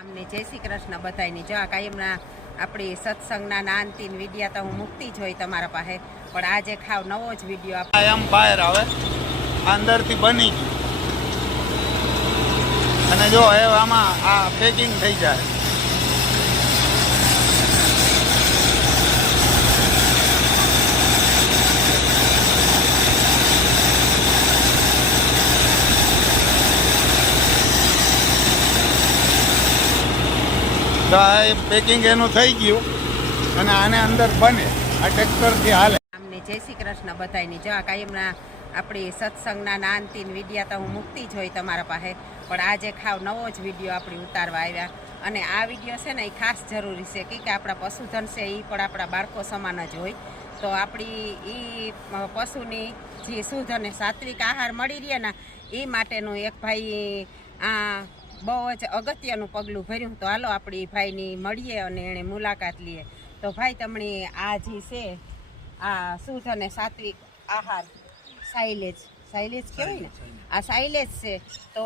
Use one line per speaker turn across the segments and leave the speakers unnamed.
અમને જય શ્રી કૃષ્ણ બધાયની. જો આ કાયમના આપણી સત્સંગના નાનતીન વિડિયા તો હું મૂકતી જ હોય તમારા પાસે. પણ આજે ખાવ નવો જ વીડિયો આપ
એમ બહાર આવે અંદરથી બની ગયું. અને જો હવે આમાં આ પેકિંગ થઈ જાય. તો આ પેકિંગ એનું થઈ ગયું અને આને અંદર બને. આ ટ્રેક્ટરથી હાલે.
અમને જય શ્રી કૃષ્ણ બધાયની. જો આ કાયમના આપણી સત્સંગના નાનતીન વિડિયા તો હું મૂકતી જ હોય તમારા પાસે. પણ આજે ખાવ નવો જ વીડિયો આપણી ઉતારવા આવ્યા. અને આ વીડિયો છે ને એ ખાસ જરૂરી છે કે કે આપણા પશુધન છે એ પણ આપણા બાળકો સમાન જ હોય. તો આપણી એ પશુની જે શુદ્ધ અને સાત્વિક આહાર મળી રહે ને, એ માટેનું એક ભાઈ આ બહુ જ અગત્યનું પગલું ભર્યું તો હાલો આપણી ભાઈની મળીએ અને એણે મુલાકાત લઈએ. તો ભાઈ તમને આ જે છે આ શુદ્ધ અને સાત્વિક આહાર સાઇલેજ સાઇલેજ કહેવાય ને? આ સાઇલેજ છે. તો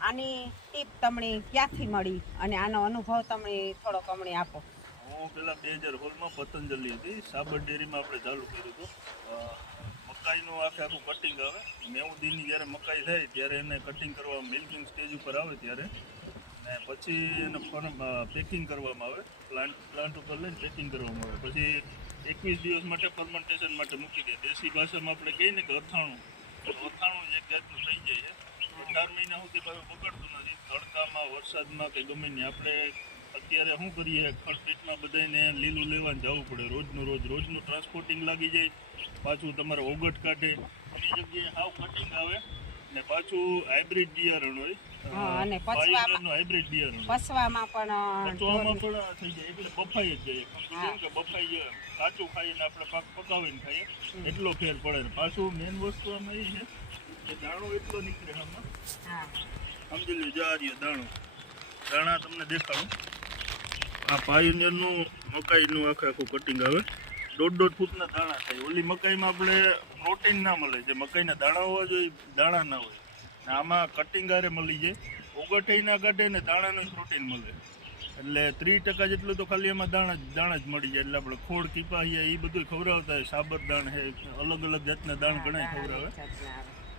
આની ટીપ તમને ક્યાંથી મળી અને આનો અનુભવ તમને થોડોક અમને આપો.
હું પેલા બે હજાર હોલમાં પતંજલિ હતી. સાબર ડેરીમાં આપણે ચાલુ કર્યું હતું. મકાઈનું આખે આખું કટિંગ આવે. નેવું દિનની જ્યારે મકાઈ થાય ત્યારે એને કટિંગ કરવા મિલ્કિંગ સ્ટેજ ઉપર આવે ત્યારે. ને પછી એને પેકિંગ કરવામાં આવે. પ્લાન્ટ પ્લાન્ટ ઉપર લઈને પેકિંગ કરવામાં આવે. પછી એકવીસ દિવસ માટે ફર્મેન્ટેશન માટે મૂકી દે. દેશી ભાષામાં આપણે કહીએ ને કે અથાણું. અથાણું એક જાતનું થઈ જાય છે. ચાર મહિના સુધી બગડતું નથી. તડકામાં, વરસાદમાં કે ગમે નહીં આપણે અત્યારે શું કરીએ? ખડપીટમાં બધાને લીલું લેવાનું જવું પડે. રોજનું રોજ રોજનું ટ્રાન્સપોર્ટિંગ લાગી જાય. પાછું તમારે ઓગટ કાઢે. એની જગ્યાએ હાવ કટિંગ આવે ને પાછું હાઇબ્રિડ બિયારણ હોય.
અને પચવામાં-
હાઇબ્રિડ બિયારણ
પસવામાં પણ
પચવામાં પણ થઈ જાય એટલે બફાઈ જ જાય. કે બફાઈ જાય કાચું ખાઈને આપણે પાક પકાવીને ખાઈએ એટલો ફેર પડે ને. પાછું મેન વસ્તુ આમાં એ છે કે દાણો એટલો નીકળે આમાં. સમજી લો જા દાણો. દાણા તમને દેખાડું. આ પાયોનિયરનું મકાઈનું આખે આખું કટિંગ આવે. દોઢ દોઢ ફૂટના દાણા થાય. ઓલી મકાઈમાં આપણે પ્રોટીન ના મળે. જે મકાઈના દાણા હોવા જોઈએ દાણા ના હોય. ને આમાં કટિંગ આરે મળી જાય. ઓગઠાઈ ના કાઢે ને દાણાનું પ્રોટીન મળે. એટલે ત્રીસ ટકા જેટલું તો ખાલી એમાં દાણા જ દાણા જ મળી જાય. એટલે આપણે ખોડ કીપાહીએ એ બધું ખવડાવતા હોય. સાબર દાણ છે અલગ અલગ જાતના દાણ ઘણા ખવડાવે.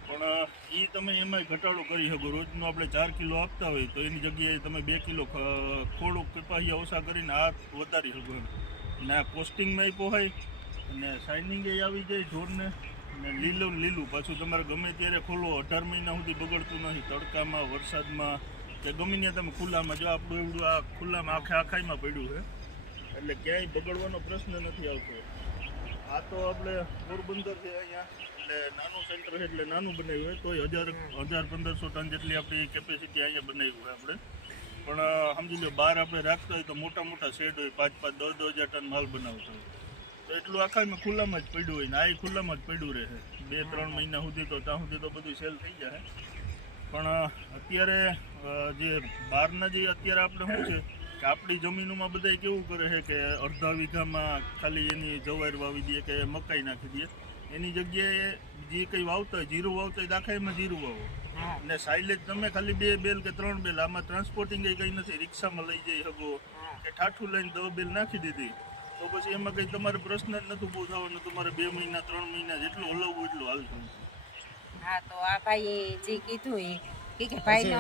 પણ એ તમે એમાંય ઘટાડો કરી શકો. રોજનું આપણે ચાર કિલો આપતા હોય તો એની જગ્યાએ તમે બે કિલો થોડુંક કપાહી ઓછા કરીને આ વધારી શકો એમ. ને આ પોસ્ટિંગમાં પોહાય અને શાઇનિંગે આવી જાય ઢોરને ને લીલું લીલું. પાછું તમારે ગમે ત્યારે ખોલો, અઢાર મહિના સુધી બગડતું નથી. તડકામાં, વરસાદમાં, કે ગમે ત્યાં તમે ખુલ્લામાં જો આપણું એવડું આ ખુલ્લામાં આખે આખાઈમાં પડ્યું છે. એટલે ક્યાંય બગડવાનો પ્રશ્ન નથી આવતો. આ તો આપણે પોરબંદર છે અહીંયા. એટલે નાનું સેન્ટર એટલે નાનું બનાવ્યું હોય, તોય હજાર હજાર પંદરસો ટન જેટલી આપણી કેપેસિટી અહીંયા બનાવ્યું હોય આપણે. પણ સમજી લો બહાર આપણે રાખતા હોય તો મોટા મોટા શેડ હોય, પાંચ પાંચ દસ દસ હજાર ટન માલ બનાવતો હોય. તો એટલું આખામાં ખુલ્લામાં જ પડ્યું હોય ને આ ખુલ્લામાં જ પડ્યું રહે બે, ત્રણ મહિના સુધી તો, ત્યાં સુધી તો બધું સેલ થઈ જાય. પણ અત્યારે જે બહારના જે અત્યારે આપણે શું છે કે આપણી જમીનોમાં બધા કેવું કરે છે કે અડધા વીઘામાં ખાલી એની જવાર વાવી દઈએ કે મકાઈ નાખી દઈએ એની જગ્યાએ જે કંઈ વાવતા હોય જીરું વાવતા હોય એમાં જીરું વાવો. અને સાઇલેજ તમે ખાલી બે બેલ કે ત્રણ બેલ આમાં ટ્રાન્સપોર્ટિંગ કંઈ નથી રિક્ષામાં લઈ જઈ શકો કે ઠાઠું લઈને દવા બેલ નાખી દીધી. તો પછી એમાં કંઈ તમારે પ્રશ્ન જ નથી ઊભો થવાનો તમારે બે મહિના ત્રણ મહિના જેટલું હલાવવું એટલું હાલતું
હા તો આ ભાઈ જે કીધું એ કે ભાઈનો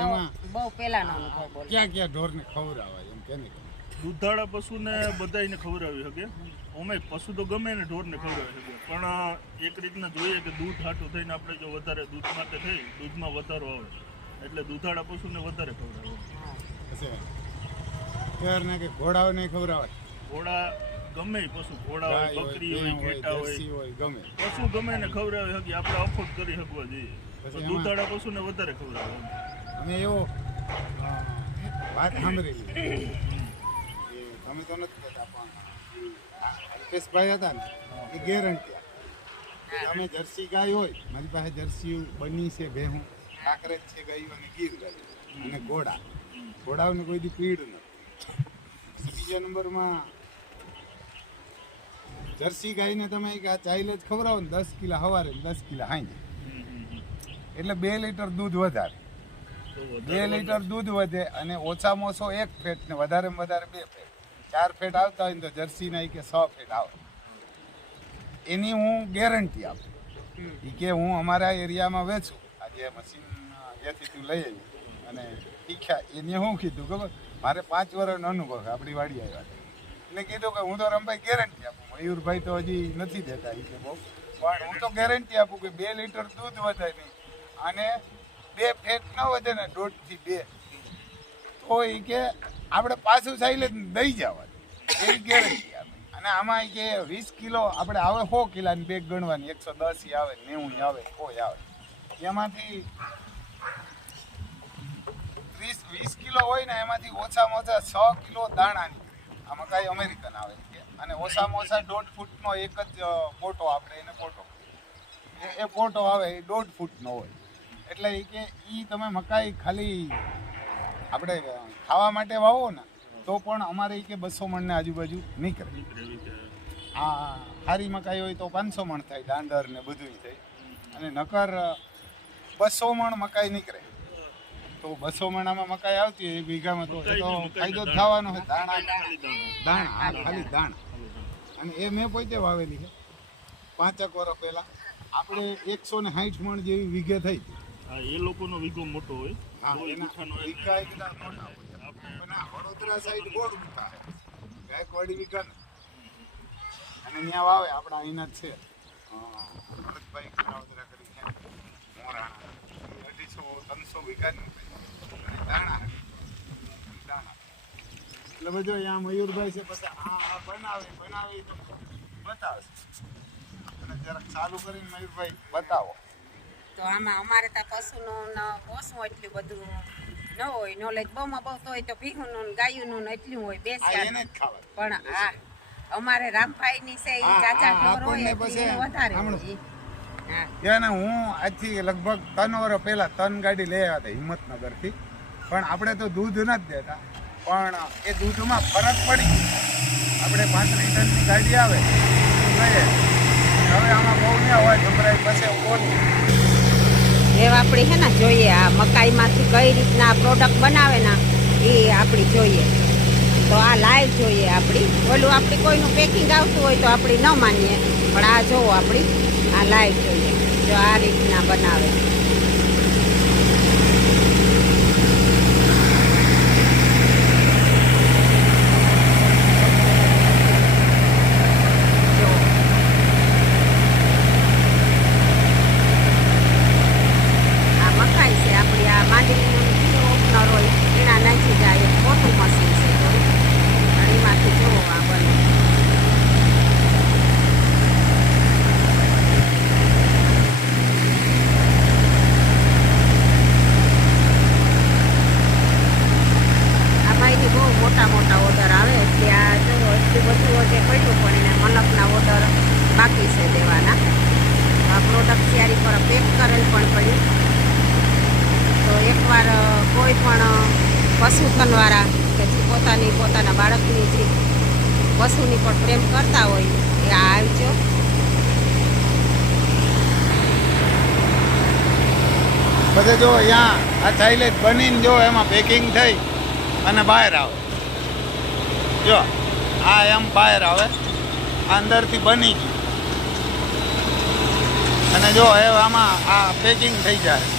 બહુ પહેલાનો અનુભવ બોલ.
ક્યાં ક્યાં ઢોરને ખવડાવાય એમ કે
દૂધાળા પશુને બધાયને ખવડાવી શકે. અમે પશુ તો ગમે ને ઢોરને ખવડાવી શકે. પણ એક રીતના જોઈએ કે દૂધ હાટું થઈને આપણે જો વધારે દૂધ માટે થઈ દૂધમાં વધારો આવે એટલે દૂધાળા પશુને વધારે ખવડાવે.
કે ઘોડાઓ કે ખવડાવે
ઘોડા ગમે પશુ. ઘોડા હોય બકરી હોય ઘેટા હોય.
ગમે.
પશુ ગમે ને ખવડાવી શકીએ આપણે અફોર્ડ કરી શકવા જોઈએ. દૂધાળા પશુને વધારે ખવડાવે.
અમે એવો વાત સાંભળેલી. તમે તો નથી કહેતા પણ. અલ્પેશભાઈ હતા ને એ ગેરંટી અમે જર્સી ગાય હોય મારી પાસે જર્સી બની છે ભેહું. કાંકરેજ છે ગાયું અને ગીર ગાયું. અને ઘોડા. ઘોડાઓને કોઈ દી પીડ નથી. બીજા નંબરમાં જર્સી ગાયને તમે આ ચાઇલ જ ખવડાવો ને દસ કિલા સવારે દસ કિલા હાઈ એટલે બે લીટર દૂધ વધારે. બે લીટર દૂધ વધે અને ઓછામાં ઓછો એક ફેટ ને વધારે વધારે બે ફેટ. ચાર ફેટ આવતા હોય ને તો જર્સી નહીં કે સો ફેટ આવે. એની હું ગેરંટી આપું. એ કે હું અમારા એરિયામાં વેચું. આજે મશીન જેથી તું લઈ આવી. અને શીખ્યા એને હું કીધું, ખબર? મારે પાંચ વર્ષનો અનુભવ આપણી વાડી આવ્યા એને કીધું કે હું તો રમભાઈ ગેરંટી આપું. મયુરભાઈ તો હજી નથી દેતા એ કે બહુ. પણ હું તો ગેરંટી આપું કે બે લીટર દૂધ વધે નહીં. અને બે ફેટ ન વધે ને દોઢથી બે. એ કે આપણે પાછું સાઈલે દઈ જવાનું. એવી ગેરંટી આપે. અને આમાં કે વીસ કિલો આપણે આવે સો કિલાની બેગ ગણવાની. એકસો દસ આવે, નેવું આવે, કોઈ આવે. એમાંથી વીસ વીસ કિલો હોય ને એમાંથી ઓછામાં ઓછા છ કિલો દાણા નીકળે. આ મકાઈ અમેરિકન આવે છે અને ઓછામાં ઓછા દોઢ ફૂટનો એક જ ફોટો આપણે એને ફોટો એ પોટો આવે એ દોઢ ફૂટનો હોય. એટલે એ કે એ તમે મકાઈ ખાલી આપણે ખાવા માટે વાવો ને તો પણ અમારે કે બસો મણને આજુબાજુ નીકળે. આ હારી મકાઈ હોય તો પાંચસો મણ થાય દાંડર ને બધું થાય. અને નકર બસો મણ મકાઈ નીકળે. તો બસો મણામાં મકાઈ આવતી હોય એક વીઘામાં તો ફાયદો જ થવાનો હોય દાણા. દાણા. ખાલી દાણા. અને એ મેં પોતે વાવેલી છે પાંચેક વર્ષ પહેલા. આપણે એકસો ને સાઠ મણ જેવી વીઘે થઈ
એ લોકોનો વીઘો મોટો હોય.
વડોદરા સાઈડ ગોળ વીઘા ગાયકવાડી વીઘા અને ત્યાં વાવે, આપણા અહીંના જ છે. ભરતભાઈ કરાવદરા કરી મોરાણા. અઢીસો, ત્રણસો વીઘાની દાણા. દાણા. એટલે બધું અહીંયા મયુરભાઈ છે, પછી આ બનાવે બનાવે તો બતાવશે અને જરાક ચાલુ કરીને મયુરભાઈ બતાવો.
તો આમાં અમારે ત્યાં પશુનું પોસવું એટલું બધું ન હોય નોલેજ બહુમાં બહુ તો હોય તો ભીહુનું ગાયુંનું ને એટલું હોય
બેસ્યા
પણ હા અમારે રામભાઈની છે એ ચાચા ઢોર હોય વધારે. હા.
ત્યાં હું આજથી લગભગ ત્રણ વર્ષ પહેલાં ત્રણ ગાડી લઈ આવ્યા હતા હિંમતનગરથી. પણ આપણે તો દૂધ નથી દેતા. પણ એ દૂધમાં ફરક પડી આપણે પાંત્રીસ ટનની ગાડી આવે. હવે આમાં બહુ ન હોય સંભળાય પછી બોલ
એ આપણે છે ને જોઈએ આ મકાઈમાંથી કઈ રીતના પ્રોડક્ટ બનાવે ને એ આપણી જોઈએ. તો આ લાઈવ જોઈએ આપણી. ઓલું આપણી કોઈનું પેકિંગ આવતું હોય તો આપણી ન માનીએ. પણ આ જોવો આપણી, આ લાઈવ જોઈએ. જો આ રીતના બનાવે જો. આ મકાઈ છે આપણી આ માંડવીનું ઓપનર હોય એના નજીક આ એક મોટું મશીન છે થોડું અને એમાંથી જોવો આ બને આમાં એની બહુ મોટા મોટા ઓર્ડર આવે એટલે આ જો એટલું બધું જે પડ્યું પણ એને મલકના ઓર્ડર બાકી છે દેવાના આ પ્રોડક્ટ તૈયારી પર પેક કરેલ પણ પડ્યું તો એકવાર કોઈ પણ પશુધનવાળા કે જે પોતાની, પોતાના બાળકની જે પશુની પણ પ્રેમ કરતા હોય, એ આવજો.
બધે જો અહીંયા આ થાઈલેટ બનીને જો એમાં પેકિંગ થઈ અને બહાર આવે. જો, આ એમ બહાર આવે અંદરથી બની ગયું. અને જો એ આમાં આ પેકિંગ થઈ જાય.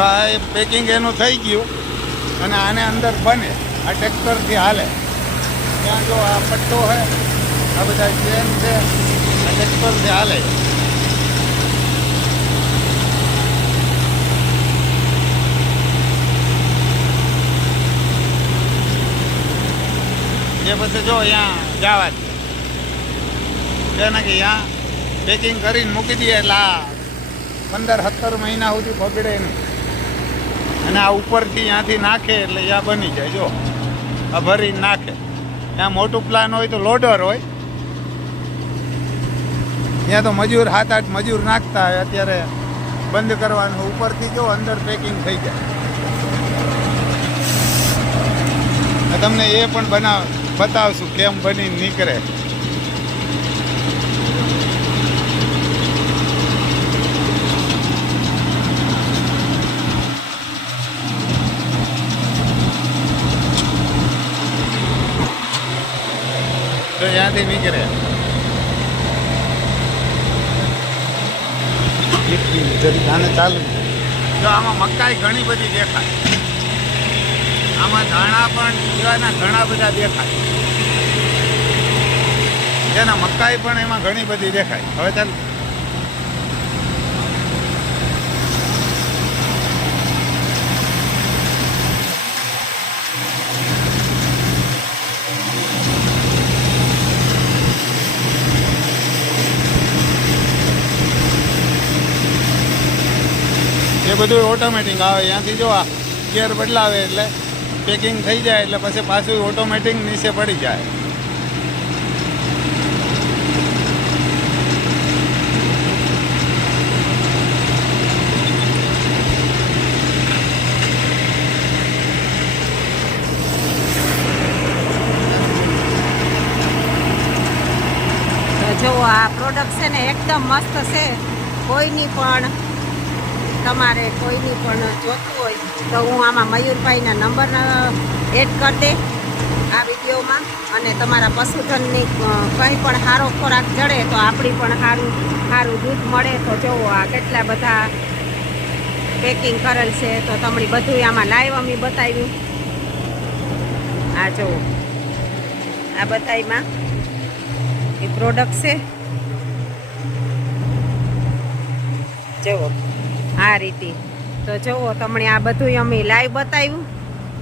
તો આ એ પેકિંગ એનું થઈ ગયું અને આને અંદર બને. આ ટ્રેક્ટરથી હાલે. ત્યાં જો આ પટ્ટો છે આ બધા ચેન છે, આ ટ્રેક્ટરથી હાલે. એ પછી જો અહીંયા જવા દે. તેને કે અહીંયા પેકિંગ કરીને મૂકી દઈએ એટલે આ પંદર સત્તર મહિના સુધી બગડે નહીં. અને આ ઉપરથી ત્યાંથી નાખે એટલે આ બની જાય, જો. આ ભરીને નાખે. ત્યાં મોટું પ્લાન હોય તો લોડર હોય. ત્યાં તો મજૂર સાત આઠ મજૂર નાખતા હોય, અત્યારે બંધ કરવાનું ઉપરથી જો અંદર પેકિંગ થઈ જાય. તમને એ પણ બનાવ, બતાવશું કેમ બની નીકળે. ત્યાંથી નીકળે. આને ચાલુ. જો આમાં મકાઈ ઘણી બધી દેખાય. આમાં ધાણા પણ સિવાયના ઘણા બધા દેખાય. એના મકાઈ પણ એમાં ઘણી બધી દેખાય. હવે ચાલ. બધું ઓટોમેટિક આવે. ત્યાંથી જો આ ગિયર બદલાવે એટલે પેકિંગ થઈ જાય એટલે પછી પાછું ઓટોમેટિક નીચે પડી જાય.
જો આ પ્રોડક્ટ છે ને એકદમ મસ્ત છે. કોઈની પણ તમારે કોઈની પણ જોતું હોય તો હું આમાં મયુરભાઈના નંબર એડ કરી દે આ વિડીયોમાં. અને તમારા પશુધનની કંઈ પણ સારો ખોરાક જડે તો આપણી પણ સારું સારું દૂધ મળે તો જુઓ આ કેટલા બધા પેકિંગ કરેલ છે. તો તમને બધું આમાં લાઈવ અમે બતાવ્યું. આ જુઓ આ બધામાં એ પ્રોડક્ટ છે. જુઓ આ રીતે. તો જુઓ, તમને આ બધું અમે લાઈવ બતાવ્યું.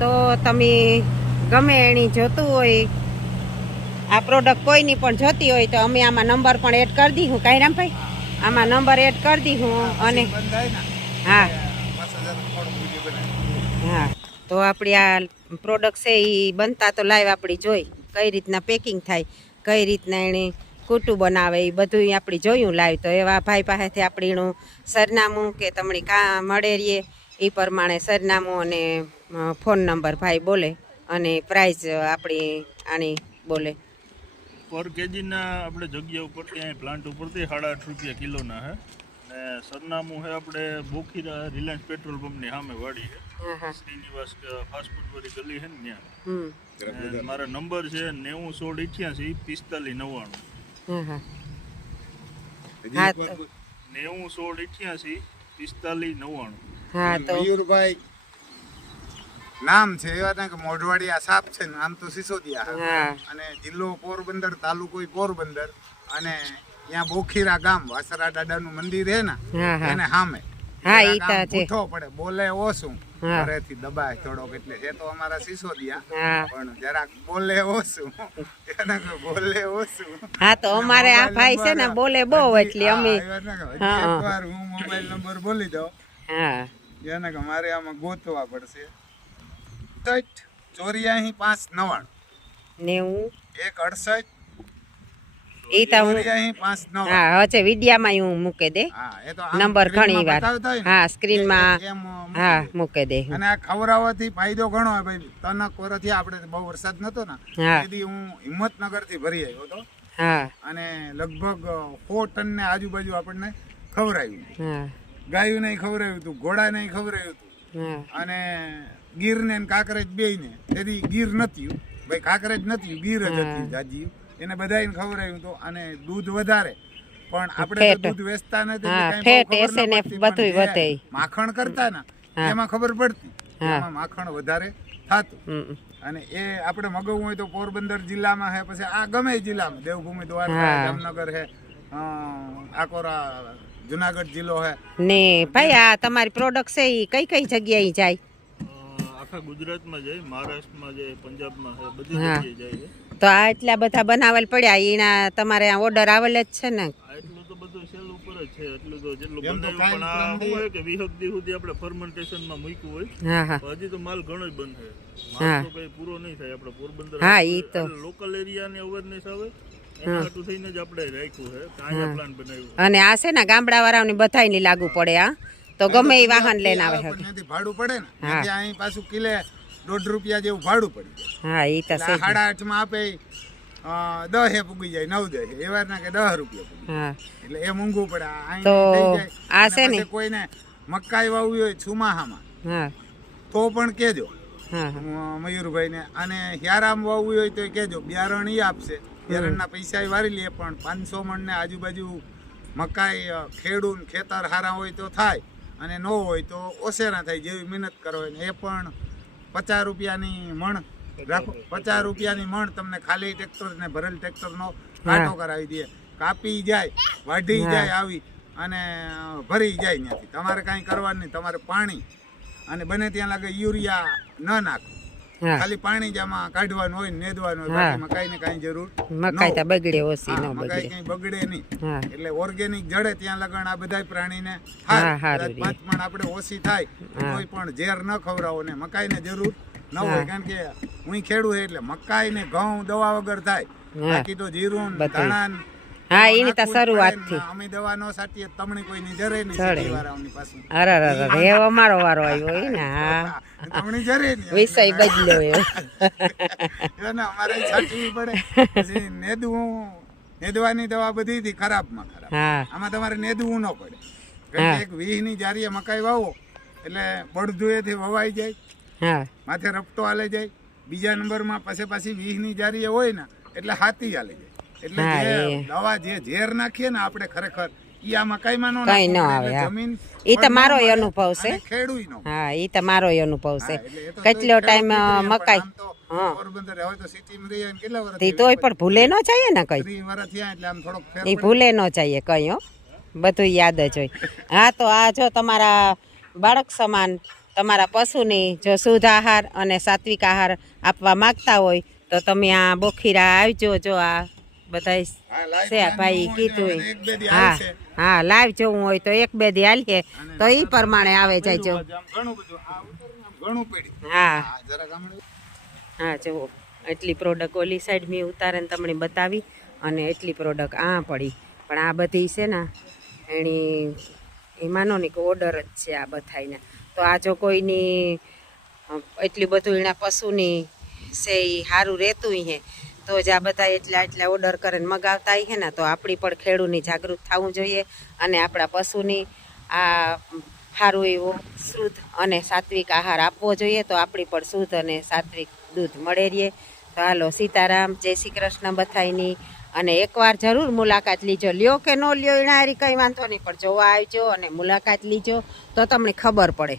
તો તમે ગમે એની જોતું હોય, આ પ્રોડક્ટ કોઈની પણ જોતી હોય, તો અમે આમાં નંબર પણ એડ કરી દઈશું કાંઈ રામભાઈ આમાં નંબર એડ કરી દઈશું અને હા. હા. તો આપણી આ પ્રોડક્ટ છે એ બનતા તો લાઈવ આપણી જોઈ. કઈ રીતના પેકિંગ થાય, કઈ રીતના એણે કૂટું બનાવે એ બધું આપણે જોયું લાઈવ તો. એવા ભાઈ પાસેથી આપણીનું સરનામું કે તમને કાં મળે રહીએ એ પ્રમાણે સરનામું અને ફોન નંબર ભાઈ બોલે અને પ્રાઇઝ આપણી આની બોલે.
પર કેજીના આપણે જગ્યા ઉપર ત્યાં પ્લાન્ટ ઉપરથી સાડા આઠ રૂપિયા કિલોના હે. ને સરનામું છે આપણે બોખીરા રિલાયન્સ પેટ્રોલ પંપની સામે વાડી છે શ્રીનિવાસ ફાસ્ટ ફૂડ વાળી ગલી છે ને ત્યાં. મારા નંબર છે નેવું સોળ ઇઠ્યાસી પિસ્તાલીસ નવ્વાણું. નેવું સોળ ઇઠ્યાસી પિસ્તાલીસ નવ્વાણું.
હા તો
મયુરભાઈ નામ છે એવા ત્યાં કે મોઢવાડિયા સાપ છે આમ તો સિસોદિયા અને જિલ્લો પોરબંદર તાલુકો પોરબંદર. અને ત્યાં બોખીરા ગામ વાસરા દાદાનું મંદિર છે ને
હા હા.
એને સામે.
હા, ઈ તા છે.
પડે બોલે ઓછું. ઘરેથી દબાય થોડોક એટલે છે તો અમારા સિસોદિયા. પણ જરાક બોલે ઓછું. એને બોલે ઓછું.
હા તો અમારે આ ભાઈ છે ને બોલે બહુ એટલે અમે.
એકવાર હું મોબાઈલ નંબર બોલી દઉં.
હા.
એને કે મારે આમાં ગોતવા પડશે. ચોર્યાસી પાંચ નવાણું
નેવું.
એક અડસઠ
એ તો હું હા હશે વિડિયામાં હું મૂકે દે.
તો
નંબર ઘણી વાર. હા સ્ક્રીનમાં હા મૂકે દે.
અને આ ખવરાવાથી ફાયદો ઘણો હોય ભાઈ. તનક વર્ષથી આપણે બહુ વરસાદ નતો ને. તેથી હું હિંમતનગરથી ભરી આવ્યો હતો.
હા.
અને લગભગ સો ટન ને આજુબાજુ આપણને ખવડાવ્યું.
હા.
ગાયું નહીં ખવડાવ્યું હતું ઘોડા નહીં ખવરાયું હતું.
હા.
અને ગીર ને કાંકરેજ બે ને તેથી ગીર નથી ભાઈ કાંકરેજ નથી ગીર જ હતી જાજી એને બધાને ખવડાવ્યું તો અને દૂધ વધારે. પણ આપણે. દૂધ વેચતા નથી માખણ કરતા ના એમાં ખબર પડતી માખણ વધારે થતું. અને એ આપણે મગવું હોય તો પોરબંદર જિલ્લામાં હે પછી આ ગમે જિલ્લામાં દેવભૂમિ દ્વારકા. જામનગર હે આકોરા જુનાગઢ જિલ્લો હે.
ને ભાઈ આ તમારી પ્રોડક્ટ છે એ કઈ કઈ જગ્યાએ જાય?
આખા ગુજરાતમાં જાય મહારાષ્ટ્રમાં જાય પંજાબમાં બધી જગ્યાએ જાય છે.
તો આ એટલા બધા બનાવેલ પડ્યા એના તમારે આ ઓર્ડર આવેલ જ છે ને.
એટલું તો બધું સેલ ઉપર જ છે એટલું તો જેટલું
એમ તો
બનાવ્યું પણ આ હોય કે વીસ સુધી આપણે ફર્મેન્ટેશનમાં મૂક્યું હોય
હા હા.
તો હજી તો માલ ઘણો જ બનશે
હા.
માલ તો કઈ પૂરો નહીં થાય આપણે પોરબંદર
હા, ઈ તો.
લોકલ એરિયાની અવેરનેસ આવે એના થઈને આપણે રાખ્યું છે કાંઈ આ પ્લાન બનાવ્યું
અને આ છે ને ગામડા વાળાને બધાયની લાગુ પડે આ તો ગમે એ વાહન લઈને આવે છે
ભાડું પડે ને પાછું કિલે દોઢ રૂપિયા જેવું ભાડું પડી જાય.
હા એ તો
સાડા આઠમાં આપે દહે પૂગી જાય નવ દહે. એવા ના કે દહ રૂપિયા એટલે એ મોંઘું પડે.
તો આ છે ને?
કોઈને મકાઈ વાવવી હોય છુમાહામાં તો પણ
કેજો. મયુરભાઈ
ને મયુરભાઈને અને હિયારામ વાવવી હોય તો કેજો. બિયારણ ઈ આપશે. બિયારણના પૈસા એ વારી લે પણ પાંચસો મણને આજુબાજુ મકાઈ ખેડૂન ખેતર હારા હોય તો થાય અને ન હોય તો ઓસેરા થાય જેવી મહેનત કરો ને એ પણ પચાસ રૂપિયાની મણ રાખો. પચાસ રૂપિયાની મણ તમને ખાલી ટ્રેક્ટર ને ભરેલ ટ્રેક્ટરનો કાંટો કરાવી દે કાપી જાય વાઢી જાય આવી અને ભરી જાય ત્યાંથી. તમારે કાંઈ કરવાનું નહીં. તમારે પાણી અને બને ત્યાં લાગે યુરિયા ન નાખો. ખાલી પાણી જ આમાં કાઢવાનું હોય ને નેદવાનું હોય. બાકી મકાઈને કાંઈ જરૂર
મકાઈ તો બગડે ઓછી ન
મકાઈ
બગડે.
કઈ બગડે નહીં. એટલે ઓર્ગેનિક જડે ત્યાં લગણ આ બધા પ્રાણીને પાંચ પણ આપણે ઓછી થાય કોઈ પણ ઝેર ન ખવડાવો ને મકાઈને જરૂર ન હોય કારણ કે હું ખેડૂત એટલે મકાઈ ને ઘઉં દવા વગર થાય. બાકી તો જીરું ને ધાણા ને
હા, એની તો શરૂઆત.
ને. અમે દવા નો સાટીએ તમને તમને કોઈની જરે નહીં.
જરે.
સિટીવાળાઓની પાછું.
અરે અરે અરે અમારો વારો આવ્યો હોય ને હા.
તમને જરે નહીં.
વિષય બદલ્યો એ
જો અમારે સાચવી પડે. પછી નેદવું નેદવાની દવા બધીથી ખરાબમાં ખરાબ.
હા.
આમાં તમારે નેદવું ન પડે. કારણ કે એક વીહની જારીએ મકાઈ વાવો એટલે બળદુએથી વવાઈ જાય.
હા.
માથે રપટો હાલે જાય. બીજા નંબરમાં પાસે પાછી વીહની જારીએ હોય ને એટલે હાથી હાલે જાય. એટલે જે
એ.
દવા જે ઝેર નાખીએ ને આપણે ખરેખર ઈ આ મકાઈમાં નો
કઈ ન આવે.
જમીન
ઈ તો મારોય અનુભવ છે.
અને નો
હા એ તો મારો અનુભવ છે
એ
કેટલો ટાઈમ મકાઈ
પણ આમ તો
હા.
પોરબંદર હવે તો સિટીમાં રહીએ કેટલા વર્ષ
તોય પણ ભૂલે ન જાય ને કઈ
ત્રીસ વર્ષ થયા એટલે આમ થોડોક ફેર
એ ભૂલે ન જઈએ કઈ હો બધું યાદ જ હોય હા તો આ જો તમારા બાળક સમાન તમારા પશુની જો શુદ્ધ આહાર અને સાત્વિક આહાર આપવા માંગતા હોય તો તમે આ બોખીરા આવજો જો આ બધા છે ભાઈ કીધું હા હા લાઈવ જોવું હોય તો એક બે દી હાલીએ તો એ પ્રમાણે આવે જાય જો. હા. હા જુઓ એટલી પ્રોડક્ટ ઓલી સાઈડ મેં ઉતારે ને તમને બતાવી અને એટલી પ્રોડક્ટ આ પડી. પણ આ બધી છે ને એની એ માનો ને કે ઓર્ડર જ છે આ બધાને તો આ જો કોઈની એટલી એટલું બધું એના પશુની છે એ સારું રહેતું હે. તો જ આ બધા એટલા એટલા ઓર્ડર કરીને મગાવતા હે ને, તો આપણી પણ ખેડૂતની જાગૃત થવું જોઈએ અને આપણા પશુની આ સારું એવો શુદ્ધ અને સાત્વિક આહાર આપવો જોઈએ, તો આપણી પણ શુદ્ધ અને સાત્વિક દૂધ મળે રહીએ તો હાલો, સીતારામ, જય શ્રી કૃષ્ણ બથાઈની અને એકવાર જરૂર મુલાકાત લીજો. લ્યો કે ન લ્યો એના કંઈ વાંધો નહીં, પણ જોવા આવજો અને મુલાકાત લીજો તો તમને ખબર પડે.